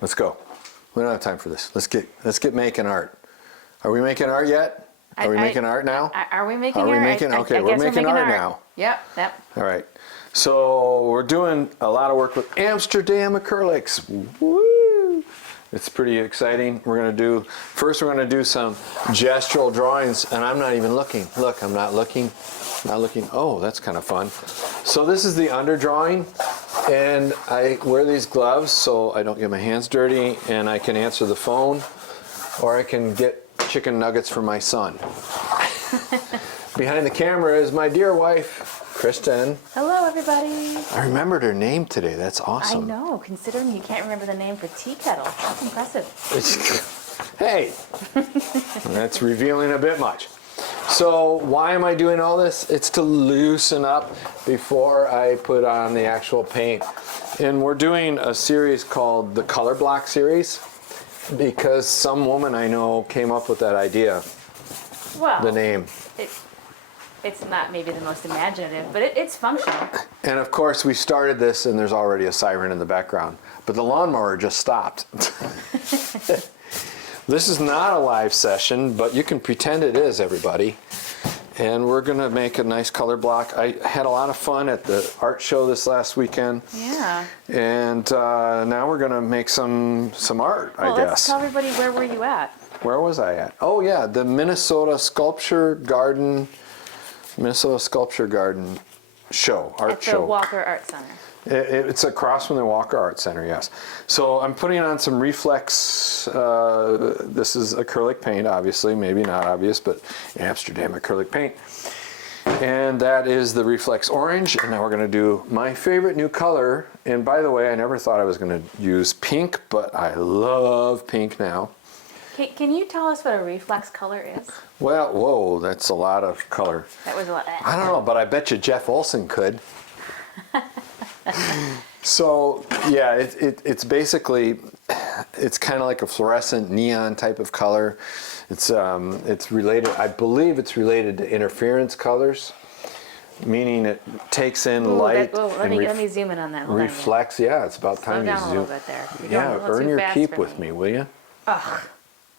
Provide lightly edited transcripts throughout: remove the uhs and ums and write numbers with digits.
Let's go. We don't have time for this. Let's get making art. Are we making art yet? Are we making art now? Are we making art? Okay, we're making art now. Yep. All right. So we're doing a lot of work with Amsterdam Acrylics. Woo! It's pretty exciting. We're gonna do some gestural drawings, and I'm not even looking. Look, I'm not looking. Oh, that's kind of fun. So this is the underdrawing, and I wear these gloves so I don't get my hands dirty, and I can answer the phone, or I can get chicken nuggets for my son. Behind the camera is my dear wife, Kristen. Hello, everybody. I remembered her name today. That's awesome. I know, considering you can't remember the name for tea kettle. That's impressive. Hey, that's revealing a bit much. So why am I doing all this? It's to loosen up before I put on the actual paint. And we're doing a series called the Color Block series because some woman I know came up with that idea. Well, the name. It's not maybe the most imaginative, but it's functional. And of course we started this and there's already a siren in the background, but the lawnmower just stopped. This is not a live session, but you can pretend it is, everybody. And we're gonna make a nice color block. I had a lot of fun at the art show this last weekend. Yeah. And now we're gonna make some art, I guess. Let's tell everybody, where were you at? Where was I at? Oh yeah, the Minnesota Sculpture Garden show, art show. At the Walker Art Center. It's across from the Walker Art Center, yes. So I'm putting on some reflex, this is acrylic paint, obviously, maybe not obvious, but Amsterdam Acrylic Paint. And that is the reflex orange, and now we're gonna do my favorite new color. And by the way, I never thought I was gonna use pink, but I love pink now. Can you tell us what a reflex color is? Well, whoa, that's a lot of color. That was a lot. I don't know, but I bet you Jeff Olson could. So yeah, it's basically, it's kind of like a fluorescent neon type of color. It's related, I believe it's related to interference colors, meaning it takes in light. Let me zoom in on that. Reflects. Yeah, it's about time you zoom. Slow down a little bit there. Yeah, earn your keep with me, will you? Ugh,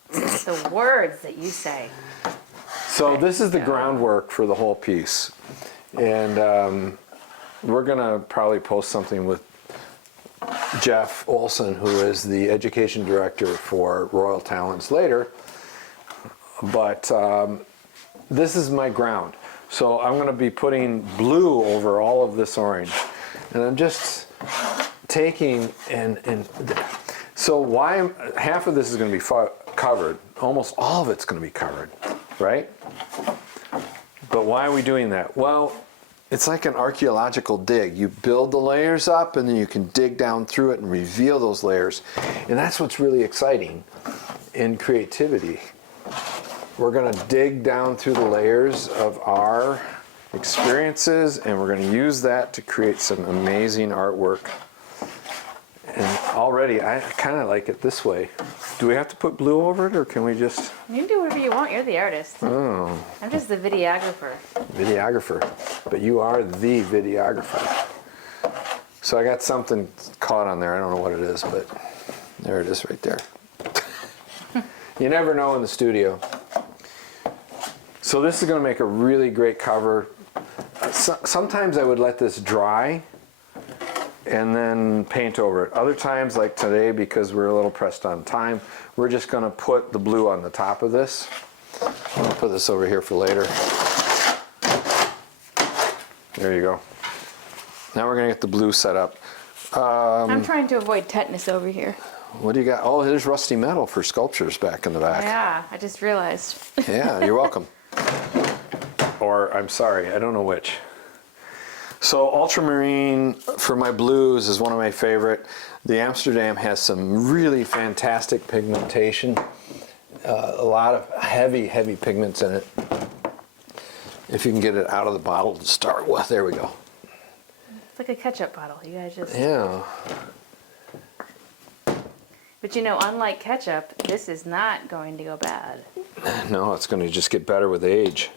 the words that you say. So this is the groundwork for the whole piece, and we're gonna probably post something with Jeff Olson, who is the education director for Royal Talens later. But this is my ground. So I'm gonna be putting blue over all of this orange. And I'm just taking so why, half of this is gonna be covered. Almost all of it's gonna be covered, right? But why are we doing that? Well, it's like an archaeological dig. You build the layers up and then you can dig down through it and reveal those layers. And that's what's really exciting in creativity. We're gonna dig down through the layers of our experiences, and we're gonna use that to create some amazing artwork. And already, I kind of like it this way. Do we have to put blue over it, or can we just... You can do whatever you want. You're the artist. Oh. I'm just the videographer. Videographer. But you are the videographer. So I got something caught on there. I don't know what it is, but there it is right there. You never know in the studio. So this is going to make a really great cover. Sometimes I would let this dry and then paint over it. Other times, like today, because we're a little pressed on time, we're just gonna put the blue on the top of this. I'm gonna put this over here for later. There you go. Now we're gonna get the blue set up. I'm trying to avoid tetanus over here. What do you got? Oh, there's rusty metal for sculptures back in the back. Yeah, I just realized. Yeah, you're welcome. Or, I'm sorry, I don't know which. So ultramarine for my blues is one of my favorite. The Amsterdam has some really fantastic pigmentation. A lot of heavy pigments in it. If you can get it out of the bottle to start with. There we go. It's like a ketchup bottle. You guys just... Yeah. But you know, unlike ketchup, this is not going to go bad. No, it's going to just get better with age.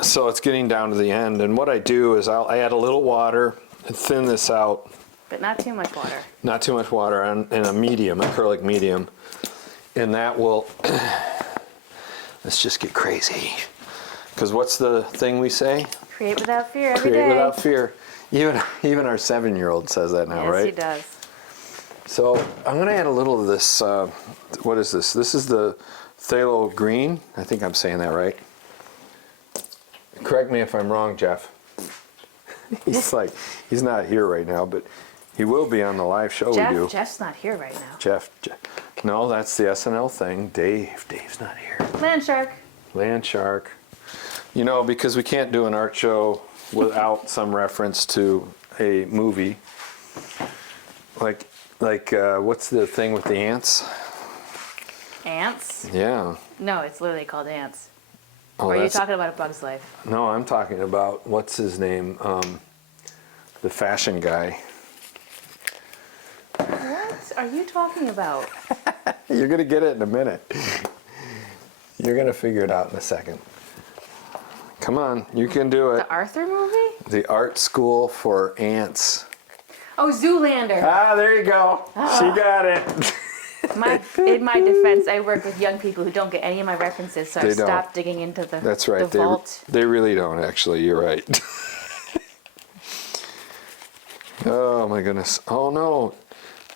So it's getting down to the end, and what I do is I'll add a little water and thin this out But not too much water. Not too much water, and a medium, acrylic medium. And that will, let's just get crazy. Because what's the thing we say? Create without fear every day. Create without fear. Even our 7-year-old says that now, yes, right? Yes, he does. So I'm going to add a little of this, what is this? This is the phthalo green. I think I'm saying that right. Correct me if I'm wrong, Jeff. He's not here right now, but he will be on the live show we do. Jeff's not here right now. Jeff. No, that's the SNL thing. Dave's not here. Land shark. Land shark. You know, because we can't do an art show without some reference to a movie. Like what's the thing with the ants? Ants? Yeah. No, it's literally called ants. Oh, or are you talking about A Bug's Life? No, I'm talking about, what's his name? The fashion guy. What are you talking about? You're going to get it in a minute. You're going to figure it out in a second. Come on, you can do it. The Arthur movie? The art school for ants. Oh, Zoolander. Ah, there you go. She got it. In my defense, I work with young people who don't get any of my references, so They I stopped don't. digging into the, That's right. the vault. They really don't, actually. You're right. Oh, my goodness. Oh, no.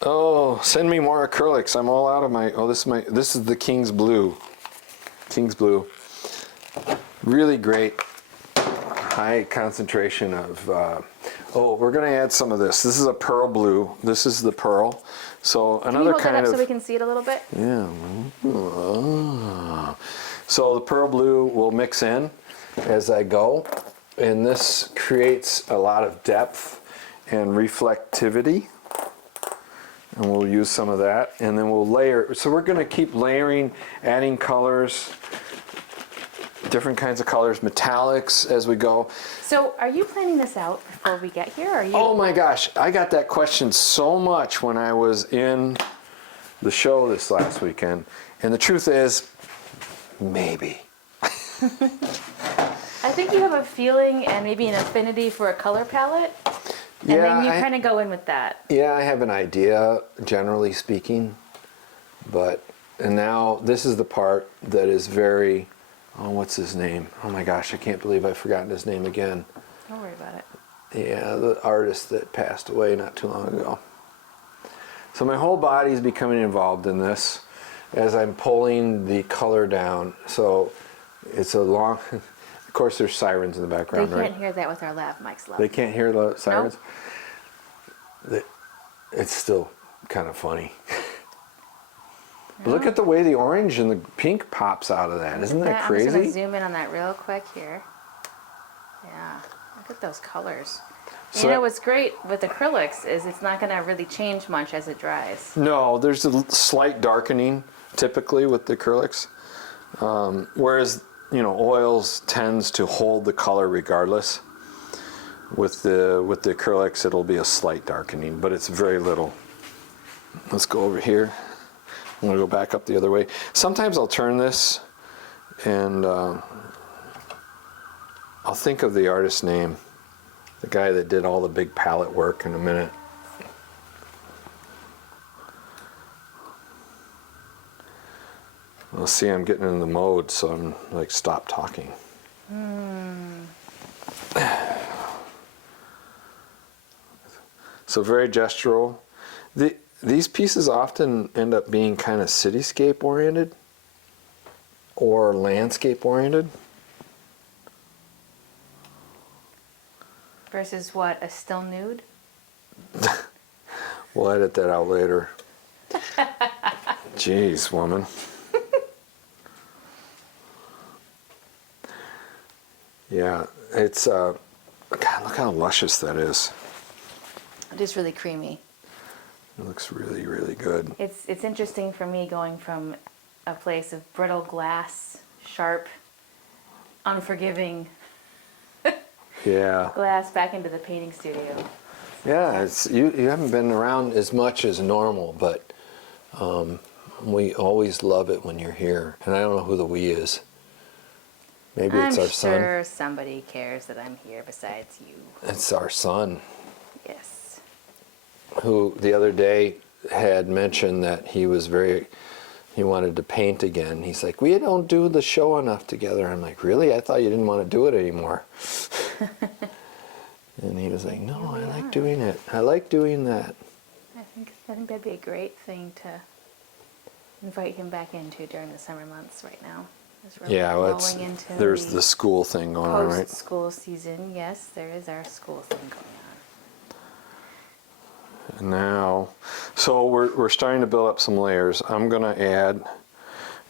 Oh, send me more acrylics. I'm all out of my... Oh, this is the King's Blue. King's Blue. Really great. High concentration of... oh, we're going to add some of this. This is a pearl blue. This is the pearl. So Can you another hold kind that up of... so we can see it a little bit? Yeah. So the pearl blue will mix in as I go, and this creates a lot of depth and reflectivity. And we'll use some of that, and then we'll layer. So we're going to keep layering, adding colors, different kinds of colors, metallics as we go. So are you planning this out before we get here? Or are you... Oh my gosh, I got that question so much when I was in the show this last weekend. And the truth is, maybe. I think you have a feeling and maybe an affinity for a color palette. And then you kind of go in with that. Yeah, I have an idea, generally speaking. And now this is the part that is very, oh, what's his name? Oh my gosh, I can't believe I've forgotten his name again. Don't worry about it. Yeah, the artist that passed away not too long ago. So my whole body is becoming involved in this as I'm pulling the color down. So it's a long, of course there's sirens in the background, They right? can't hear that with our lav mics, love. They can't hear the sirens? It's still kind of funny. But look at the way the orange and the pink pops out of that. Isn't that crazy? I'm just going to zoom in on that real quick here. Yeah, look at those colors. So you know what's great with acrylics is it's not going to really change much as it dries. No, there's a slight darkening typically with the acrylics. Whereas, oils tends to hold the color regardless. With the acrylics, it'll be a slight darkening, but it's very little. Let's go over here. I'm going to go back up the other way. Sometimes I'll turn this and I'll think of the artist's name, the guy that did all the big palette work in a minute. Well, see, I'm getting in the mode, so I'm like, stop talking. So very gestural. These pieces often end up being kind of cityscape oriented or landscape oriented. Versus what, a still nude? We'll edit that out later. Jeez, woman. Yeah, it's, God, look how luscious that is. It is really creamy. It looks really, really good. It's interesting for me going from a place of brittle glass, sharp, unforgiving Yeah. glass back into the painting studio. Yeah, you haven't been around as much as normal, but we always love it when you're here. And I don't know who the we is. Maybe it's our son. I'm sure somebody cares that I'm here besides you. It's our son. Yes. who the other day had mentioned that he wanted to paint again. He's like, we don't do the show enough together. I'm like, really? I thought you didn't want to do it anymore. And he was like, no, I like doing it. I like doing that. I think that'd be a great thing to invite him back into during the summer months right now. As we're Yeah, well, rolling into there's the school thing going on, right? post-school season. Yes, there is our school thing going on. And now, so we're starting to build up some layers. I'm going to add,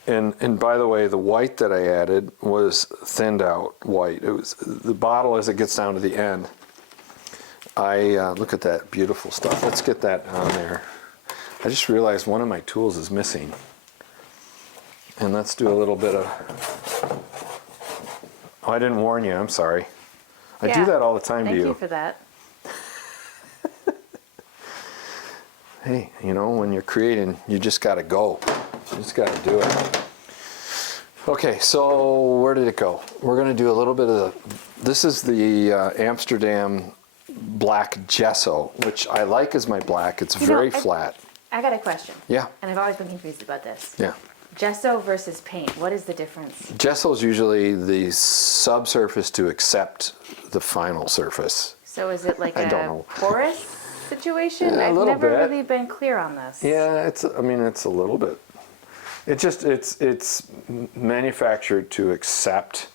and by the way, the white that I added was thinned out white. It was the bottle as it gets down to the end. Look at that beautiful stuff. Let's get that on there. I just realized one of my tools is missing. And let's do a little bit of, oh, I didn't warn you, I'm sorry. I do that all the time to you. Thank you for that. Hey, you know, when you're creating, you just got to go. You just got to do it. Okay, so where did it go? We're going to do a little bit of this is the Amsterdam black gesso, which I like as my black. It's very flat. I got a question. Yeah. And I've always been confused about this. Yeah. Gesso versus paint, what is the difference? Gesso is usually the subsurface to accept the final surface. So is it like I don't know. porous situation? Yeah, a I've little never bit. really been clear on this. Yeah, it's a little bit. It's manufactured to accept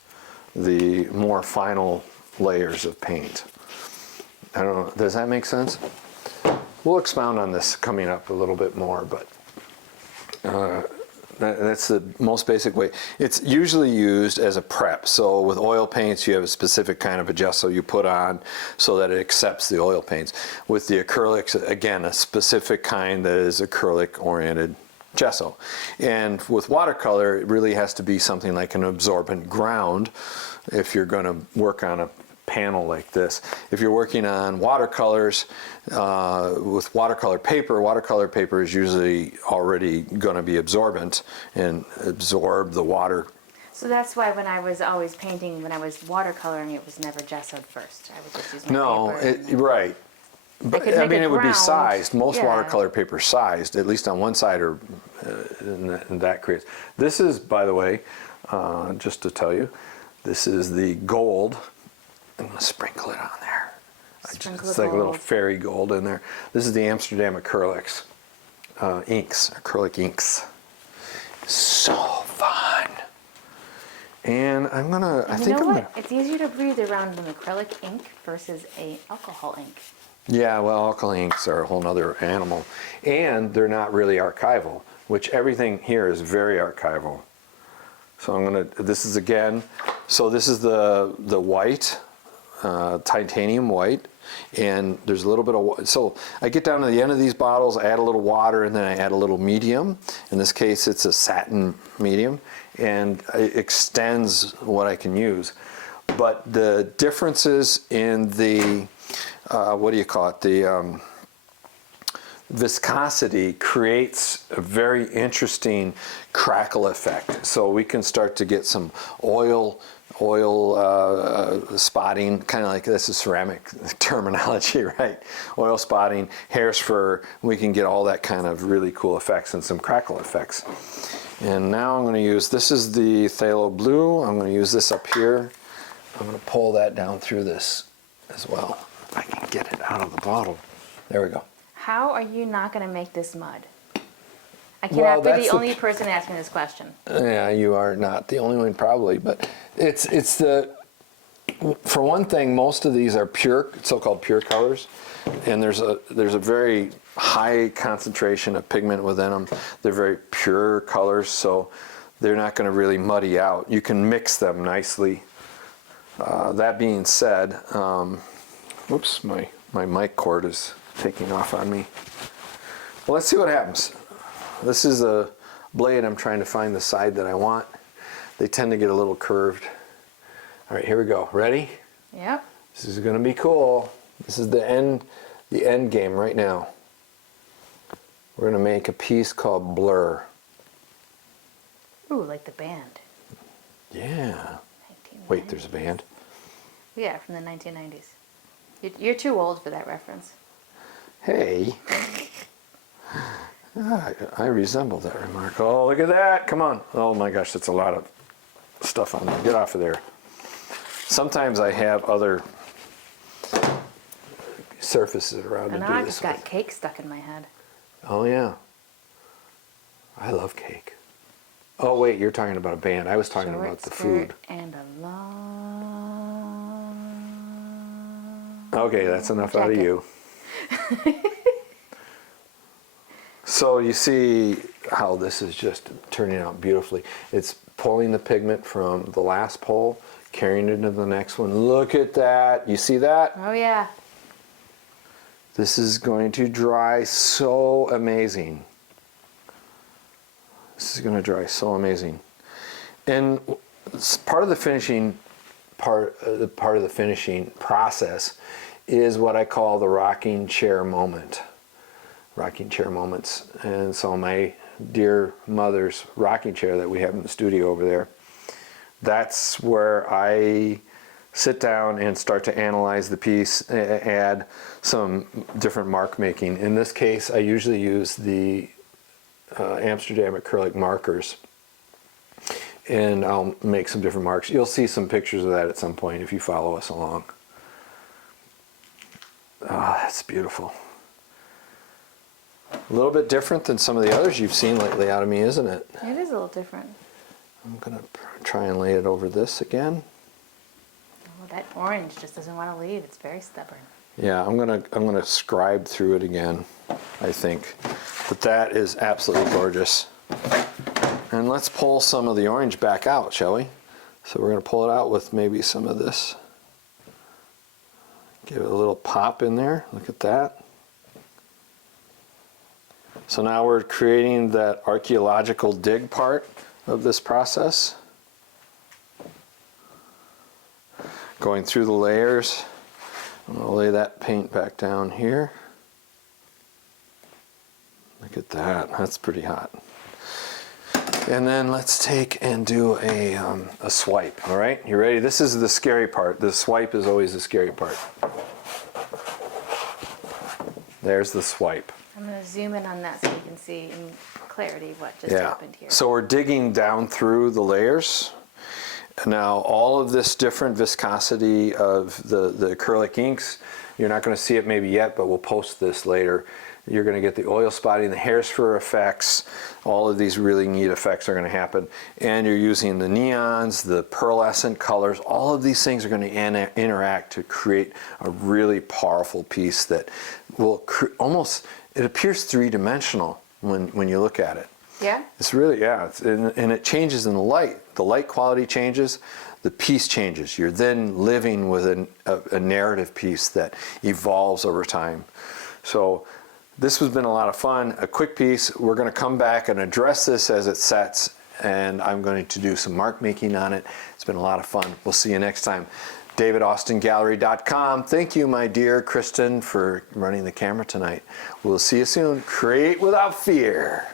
the more final layers of paint. I don't know, does that make sense? We'll expound on this coming up a little bit more, but that's the most basic way. It's usually used as a prep. So with oil paints, you have a specific kind of a gesso you put on so that it accepts the oil paints. With the acrylics, again, a specific kind that is acrylic-oriented gesso. And with watercolor, it really has to be something like an absorbent ground if you're going to work on a panel like this. If you're working on watercolors, with watercolor paper is usually already going to be absorbent and absorb the water. So that's why when I was always painting, when I was watercoloring, it was never gessoed first. I would just use my paper. Right. But I mean, it would be sized. Most Yeah. watercolor paper is sized, at least on one side, or and that creates. This is, by the way, just to tell you, this is the gold. I'm going to sprinkle it on there. It's like a little fairy gold in there. This is the Amsterdam Acrylics inks, acrylic inks. So fun. And I'm going to, I think I'm going to. It's easier to breathe around an acrylic ink versus a alcohol ink. Yeah, well, alcohol inks are a whole nother animal. And they're not really archival, which everything here is very archival. So I'm going to, this is again, so this is the white, titanium white, and there's a little bit of, so I get down to the end of these bottles, I add a little water, and then I add a little medium. In this case, it's a satin medium, and it extends what I can use. But the differences in the, what do you call it, the viscosity creates a very interesting crackle effect. So we can start to get some oil spotting, kind of like, this is ceramic terminology, right? Oil spotting, hair's fur, we can get all that kind of really cool effects and some crackle effects. And now I'm going to use, this is the phthalo blue, I'm going to use this up here. I'm going to pull that down through this as well. If I can get it out of the bottle. There we go. How are you not going to make this mud? I cannot be the only person asking this question. Yeah, you are not the only one probably, but it's the, for one thing, most of these are pure, so-called pure colors, and there's a very high concentration of pigment within them. They're very pure colors, so they're not going to really muddy out. You can mix them nicely. That being said, whoops, my mic cord is taking off on me. Well, let's see what happens. This is a blade. I'm trying to find the side that I want. They tend to get a little curved. All right, here we go. Ready? Yep. This is going to be cool. This is the end game right now. We're going to make a piece called Blur. Ooh, like the band. Yeah. Wait, there's a band? Yeah, from the 1990s. You're too old for that reference. Hey. I resemble that remark. Oh, look at that. Come on. Oh my gosh, that's a lot of stuff on there. Get off of there. Sometimes I have other surfaces around And to now I do just this got with. cake stuck in my head. Oh yeah. I love cake. Oh wait, you're talking about a band. I was talking Short about the skirt food. and a long Okay, that's enough out of jacket. you. So you see how this is just turning out beautifully. It's pulling the pigment from the last pull, carrying it into the next one. Look at that. You see that? Oh yeah. This is going to dry so amazing. This is going to dry so amazing. And part of the finishing part of the finishing process is what I call the rocking chair moment. Rocking chair moments. And so my dear mother's rocking chair that we have in the studio over there, that's where I sit down and start to analyze the piece, add some different mark making. In this case, I usually use the Amsterdam acrylic markers, and I'll make some different marks. You'll see some pictures of that at some point if you follow us along. Ah, that's beautiful. A little bit different than some of the others you've seen lately out of me, isn't it? It is a little different. I'm gonna try and lay it over this again. Oh, that orange just doesn't want to leave. It's very stubborn. Yeah, I'm gonna scribe through it again, I think. But that is absolutely gorgeous. And let's pull some of the orange back out, shall we? So we're gonna pull it out with maybe some of this. Give it a little pop in there. Look at that. So now we're creating that archaeological dig part of this process. Going through the layers. I'm going to lay that paint back down here. Look at that. That's pretty hot. And then let's take and do a swipe. All right, you ready? This is the scary part. The swipe is always the scary part. There's the swipe. I'm going to zoom in on that so you can see in clarity what just happened here. So we're digging down through the layers. Now all of this different viscosity of the acrylic inks, you're not going to see it maybe yet, but we'll post this later. You're going to get the oil spotting, the hairspur effects, all of these really neat effects are going to happen. And you're using the neons, the pearlescent colors, all of these things are going to interact to create a really powerful piece that will almost, it appears three-dimensional when you look at it. Yeah? It's really, yeah, and it changes in the light. The light quality changes, the piece changes. You're then living with a narrative piece that evolves over time. So this has been a lot of fun, a quick piece. We're going to come back and address this as it sets, and I'm going to do some mark making on it. It's been a lot of fun. We'll see you next time. DavidAustinGallery.com. Thank you, my dear Kristen, for running the camera tonight. We'll see you soon. Create without fear.